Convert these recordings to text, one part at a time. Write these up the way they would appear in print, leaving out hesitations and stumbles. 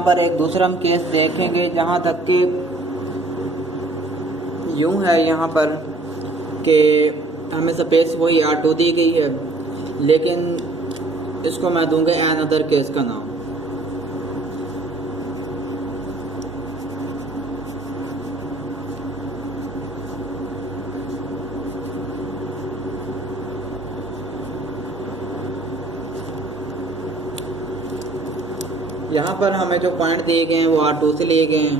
यहाँ पर एक दूसरा हम केस देखेंगे जहाँ तक कि यूँ है यहाँ पर कि हमें स्पेस वही R2 दी गई है, लेकिन इसको मैं दूंगा अनदर केस का नाम। यहाँ पर हमें जो पॉइंट दिए गए हैं वो R2 से लिए गए हैं।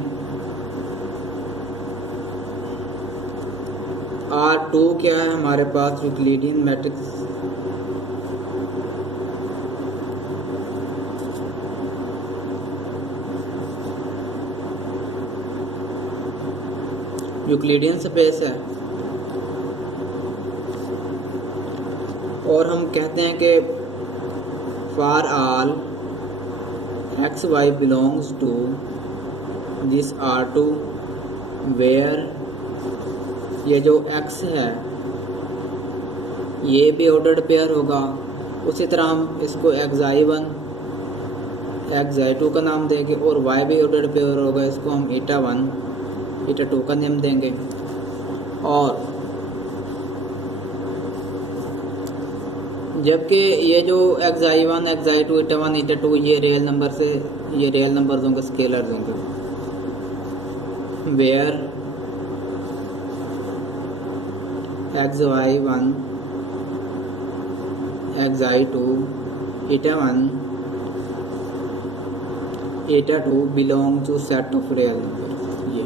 R2 क्या है हमारे पास? यूक्लिडियन मैट्रिक्स यूक्लिडियन स्पेस है, और हम कहते हैं कि for all x y belongs to this R2 where ये जो x है ये भी ऑर्डर्ड पेयर होगा। उसी तरह हम इसको xi1 xi2 का नाम देंगे, और y भी ऑर्डर्ड पेयर होगा, इसको हम eta1 eta2 का नाम देंगे। और जबकि ये जो xi1 xi2 eta1 eta2 ये रियल नंबर होंगे, स्केलर होंगे। Where xi1 xi2 eta1 eta2 belong to set of real number. ये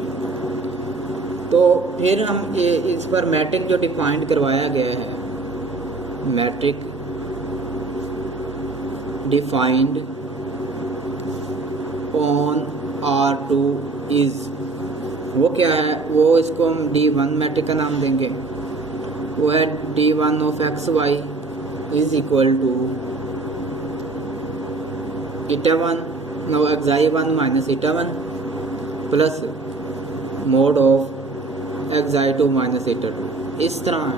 तो फिर हम इस पर मैट्रिक जो डिफाइंड करवाया गया है, matric defined on R2 is वो क्या है? वो इसको हम D1 मैट्रिक का नाम देंगे। वो है D1 of xy is equal to eta1 नो xi1 minus eta1 plus mod of xi2 minus eta2। इस तरह है।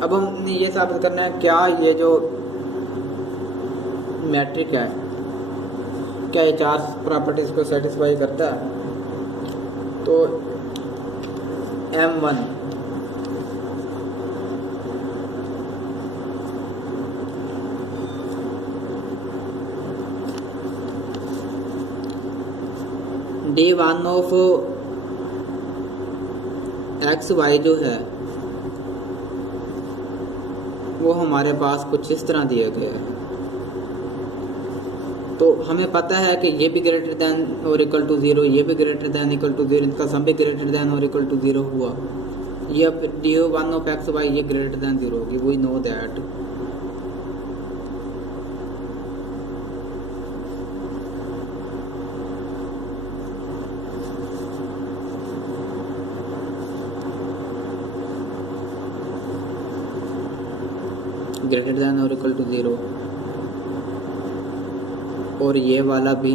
अब हमने ये साबित करना है क्या ये जो मैट्रिक है क्या ये चार प्रॉपर्टीज को सेटिस्फाई करता है। तो M1 D1 ऑफ xy जो है वो हमारे पास कुछ इस तरह दिया गया है। तो हमें पता है कि ये भी ग्रेटर दैन और इक्वल टू 0, ये भी ग्रेटर दैन इक्वल टू 0, इनका सम भी ग्रेटर दैन और इक्वल टू 0 हुआ। ये D1 ऑफ xy ये ग्रेटर दैन 0 होगी। We know that greater than और इक्वल टू 0, और ये वाला भी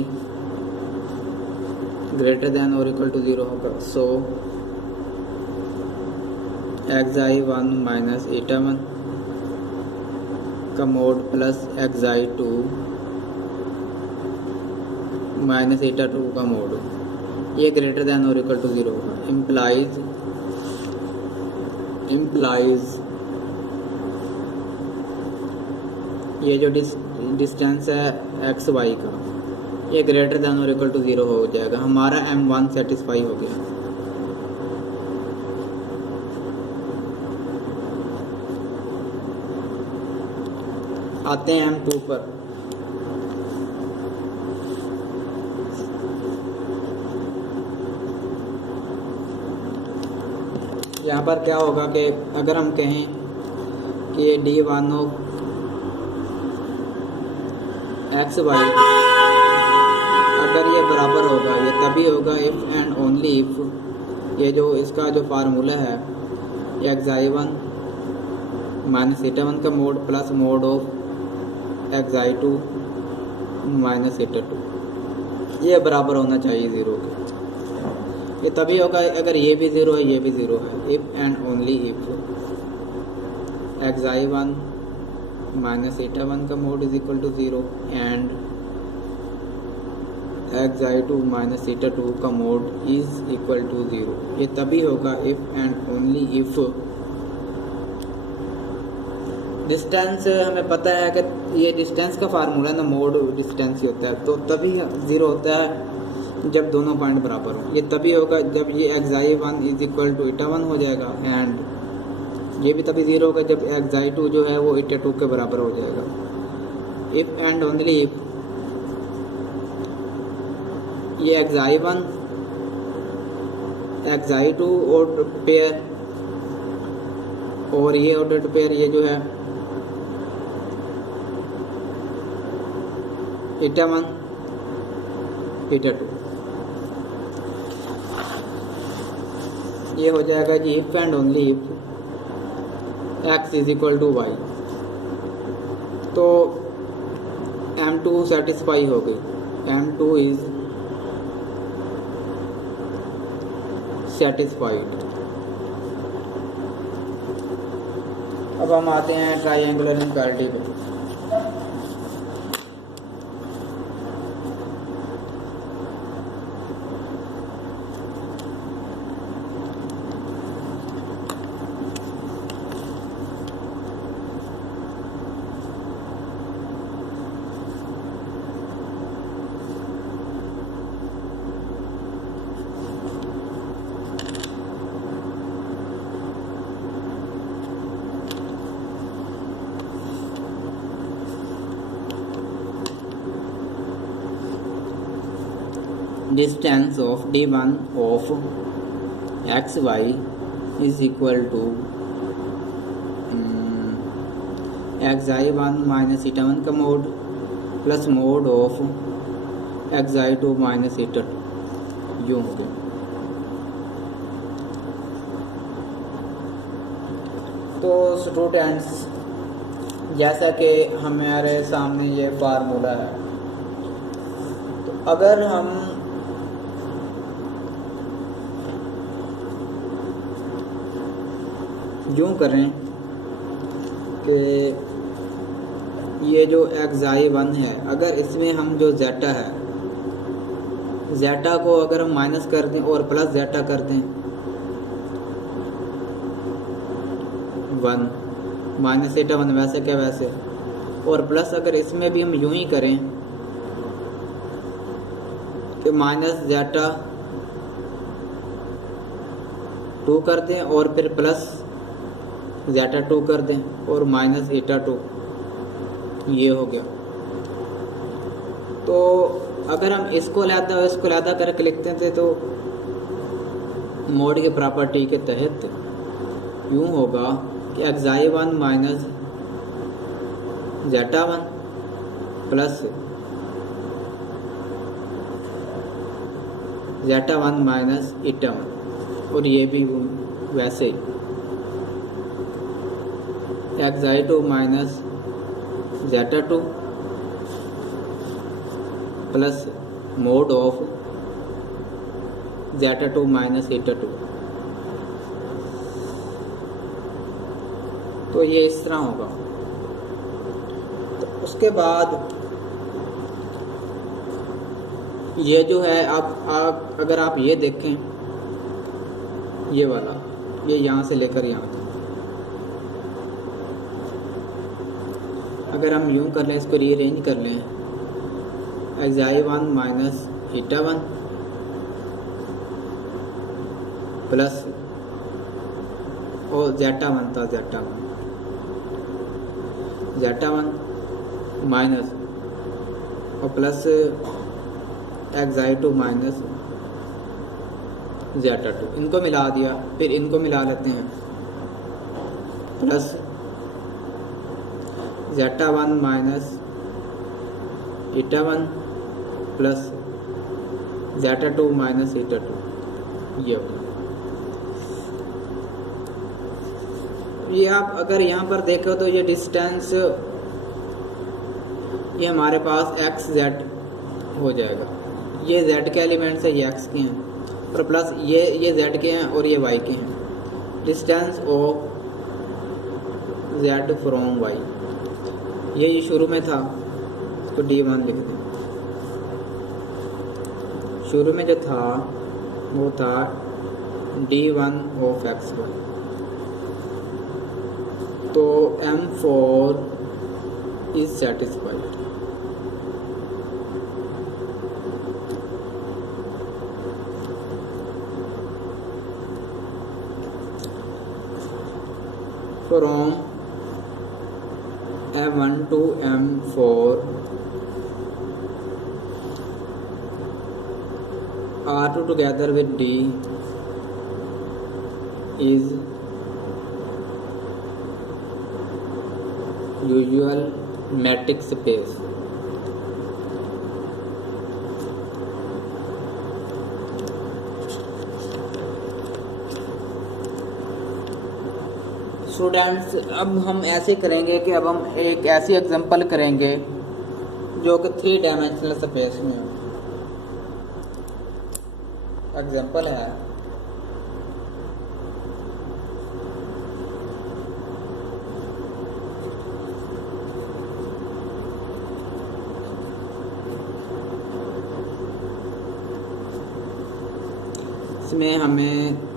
ग्रेटर दैन और इक्वल टू 0 होगा। सो xi1 माइनस eta1 का mod plus xi2 minus eta2 का मोड ये ग्रेटर दैन और इक्वल टू 0 होगा। इम्प्लाइज ये जो डिस्टेंस है एक्स वाई का ये ग्रेटर दैन और इक्वल टू 0 हो जाएगा। हमारा M1 सेटिस्फाई हो गया। आते हैं M2 पर। यहाँ पर क्या होगा कि अगर हम कहें कि ये D1 ऑफ xy अगर ये बराबर होगा, ये तभी होगा इफ़ एंड ओनली इफ़ ये जो इसका जो फार्मूला है ये xi1 माइनस eta1 का mod plus mod of xi2 minus eta2 ये बराबर होना चाहिए 0 के। ये तभी होगा अगर ये भी 0 है ये भी 0 है। If and only if xi1 minus eta1 का mod is equal to 0 and xi2 minus θ2 का मोड इज इक्वल टू 0। ये तभी होगा if and only if distance, हमें पता है कि ये डिस्टेंस का फार्मूला ना मोड डिस्टेंस ही होता है, तो तभी 0 होता है जब दोनों पॉइंट बराबर हो। ये तभी होगा जब ये xi1 इज इक्वल टू η1 हो जाएगा, एंड ये भी तभी 0 होगा जब xi2 जो है वो η2 के बराबर हो जाएगा। इफ़ एंड ओनली इफ ये xi1 xi2 ऑर्डर पेयर और ये ऑर्डर पेयर ये जो है η1 η2, ये हो जाएगा जी if and only if x is equal to y. तो m2 सेटिस्फाई हो गई, m2 इज सेटिस्फाइड। अब हम आते हैं ट्राइंगुलर इनक्वालिटी पे। Distance of d1 of xy is equal to xi1 minus η1 का mod plus mod of xi2 minus η2, यूँ हो गया। तो स्टूडेंट्स, जैसा कि हमारे सामने ये फार्मूला है, तो अगर हम यूँ करें कि ये जो xi1 है, अगर इसमें हम जो ज़ेटा है, ज़ेटा को अगर हम माइनस कर दें और प्लस ज़ेटा कर दें 1 माइनस η1 वैसे क्या वैसे, और प्लस अगर इसमें भी हम यूँ ही करें कि माइनस ज़ेटा 2 कर दें और फिर प्लस ज़ेटा 2 कर दें और माइनस η2, ये हो गया। तो अगर हम इसको अलहदा करके लिखते थे तो मोड की प्रॉपर्टी के तहत यूँ होगा कि xi1 minus zeta plus zeta minus η1, और ये भी वैसे ही xi2 minus zeta plus mod of zeta minus η2। तो ये इस तरह होगा। तो उसके बाद ये जो है, आप अगर आप ये देखें, ये वाला, ये यहाँ से लेकर यहाँ तक, अगर हम यूँ कर लें, इसको रीअरेंज कर लें, xi1 माइनस η1 प्लस और ज़ेटा1 था, ज़ेटा1 माइनस और प्लस xi2 माइनस ज़ेटा2, इनको मिला दिया, फिर इनको मिला लेते हैं, plus zeta minus η1 plus ज़ेटा2 minus η2, ये होगा। ये आप अगर यहाँ पर देखो तो ये डिस्टेंस, ये हमारे पास xz हो जाएगा। ये z के एलिमेंट्स है, ये x के हैं, और प्लस ये z के हैं और ये y के हैं। Distance of z from y, ये शुरू में था, तो d1 लिख दें। शुरू में जो था वो था D1 ऑफ एक्स वाई, तो M4 is satisfied. From M1 to M4 R2 together with D is usual metric space। Students, अब हम ऐसे करेंगे कि अब हम एक ऐसी एग्जांपल करेंगे जो कि 3 डायमेंशनल स्पेस में हो। एग्जांपल है इसमें हमें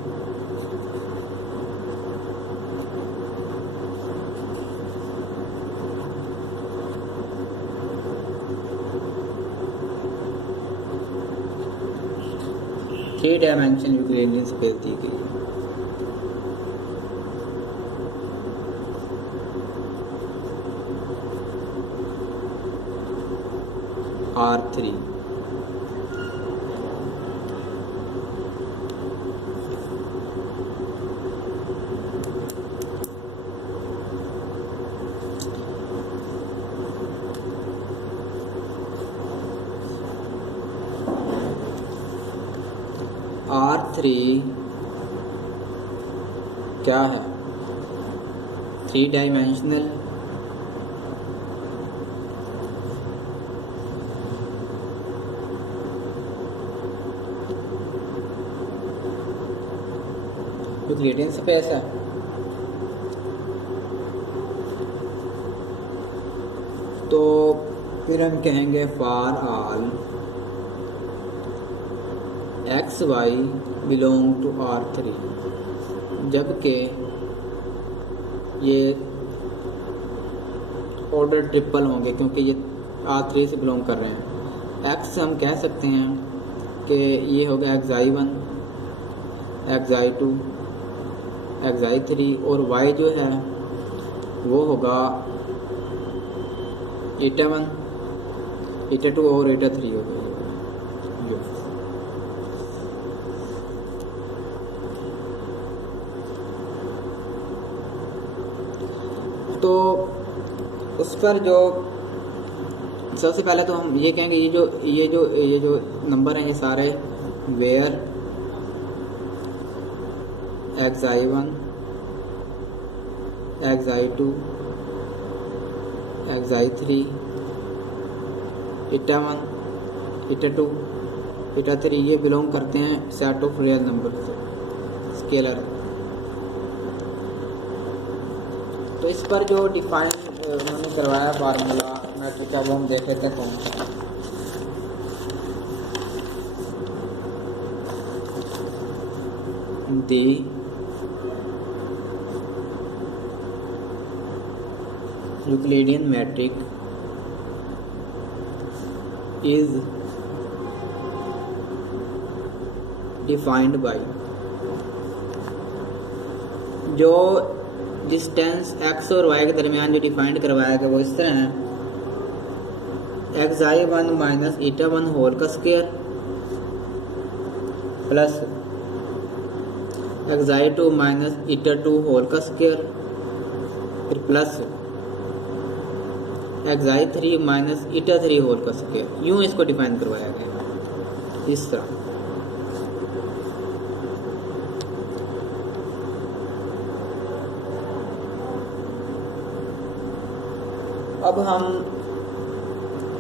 थ्री डायमेंशन यूक्लिडियन स्पेस दी गई है। R3 R3 क्या है? 3 डायमेंशनल यूक्लिडियन स्पेस है। तो फिर हम कहेंगे for all x y belong to R3, जबकि ये ऑर्डर ट्रिपल होंगे क्योंकि ये R3 से बिलोंग कर रहे हैं। एक्स हम कह सकते हैं कि ये होगा xi1, xi2, xi3 और y जो है वो होगा eta1, eta2 और eta3 होगा। तो उस पर जो सबसे पहले तो हम ये कहेंगे ये जो नंबर हैं ये सारे where xi1, xi2, xi3, eta1, eta2, eta3 ये बिलोंग करते हैं सेट ऑफ रियल नंबर से, स्केलर। तो इस पर जो डिफाइन उन्होंने करवाया फार्मूला मैट्रिक का वो हम देख लेते हैं। कौन the Euclidean metric is defined by, जो डिस्टेंस x और y के दरमियान जो डिफाइंड करवाया गया वो इस तरह है xi1 माइनस eta1 होल का square plus xi2 minus eta2 whole का स्क्वायर फिर plus xi3 minus eta3 whole का स्क्वायर। यूँ इसको डिफाइन करवाया गया इस तरह। अब हम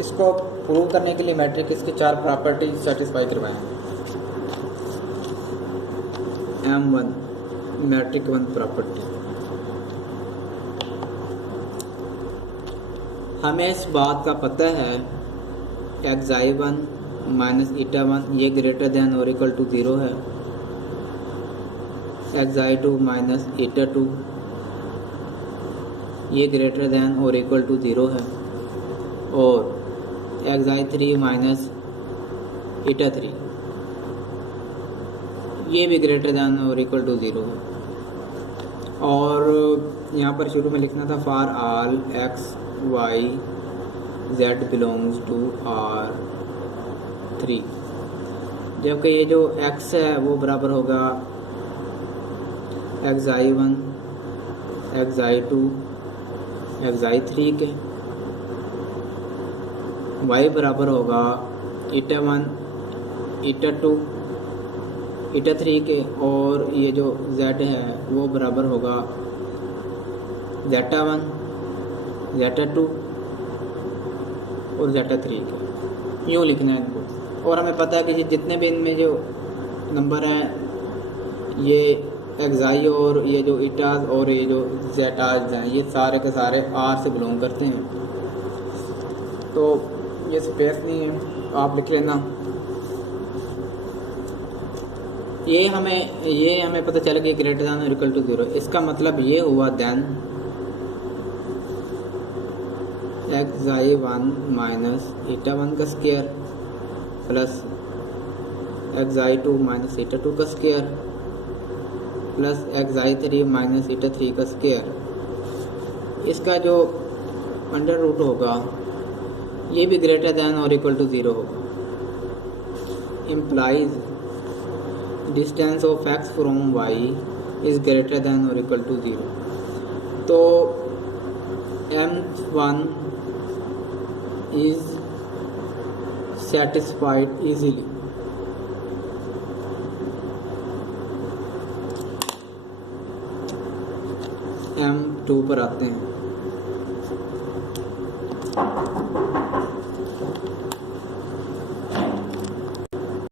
इसको प्रूव करने के लिए मैट्रिक इसकी 4 प्रॉपर्टीज सेटिस्फाई करवाएंगे। M1 मैट्रिक 1 प्रॉपर्टी, हमें इस बात का पता है xi1 माइनस ईटा 1 ये ग्रेटर दैन और इक्वल टू 0 है। xi2 माइनस ईटा 2 ये ग्रेटर दैन और इक्वल टू 0 है। और xi3 माइनस ईटा 3 ये भी ग्रेटर दैन और इक्वल टू 0 है। और यहाँ पर शुरू में लिखना था for all x y z belongs to R3, जबकि ये जो x है वो बराबर होगा xi1 xi2 xi3 के, y बराबर होगा ईटा 1 ईटा 2 ईटा 3 के, और ये जो z है वो बराबर होगा zeta 1 zeta 2 और zeta 3 के। यूँ लिखना है इनको। और हमें पता है कि जितने भी इनमें जो नंबर हैं ये एक्साई और ये जो ईटाज और ये जो जेटाज हैं ये सारे के सारे आर से बिलोंग करते हैं। तो ये स्पेस नहीं है, आप लिख लेना। ये हमें पता चल गया ग्रेटर दैन और इक्वल टू 0। इसका मतलब ये हुआ देन xi1 माइनस ईटा 1 का square plus xi2 minus eta 2 का square plus xi3 minus eta 3 का स्क्वायर, इसका जो अंडर रूट होगा ये भी ग्रेटर दैन और इक्वल टू 0 होगा। Implies distance of x from y is greater than और इक्वल टू 0। तो m1 is satisfied easily. m2 पर आते हैं।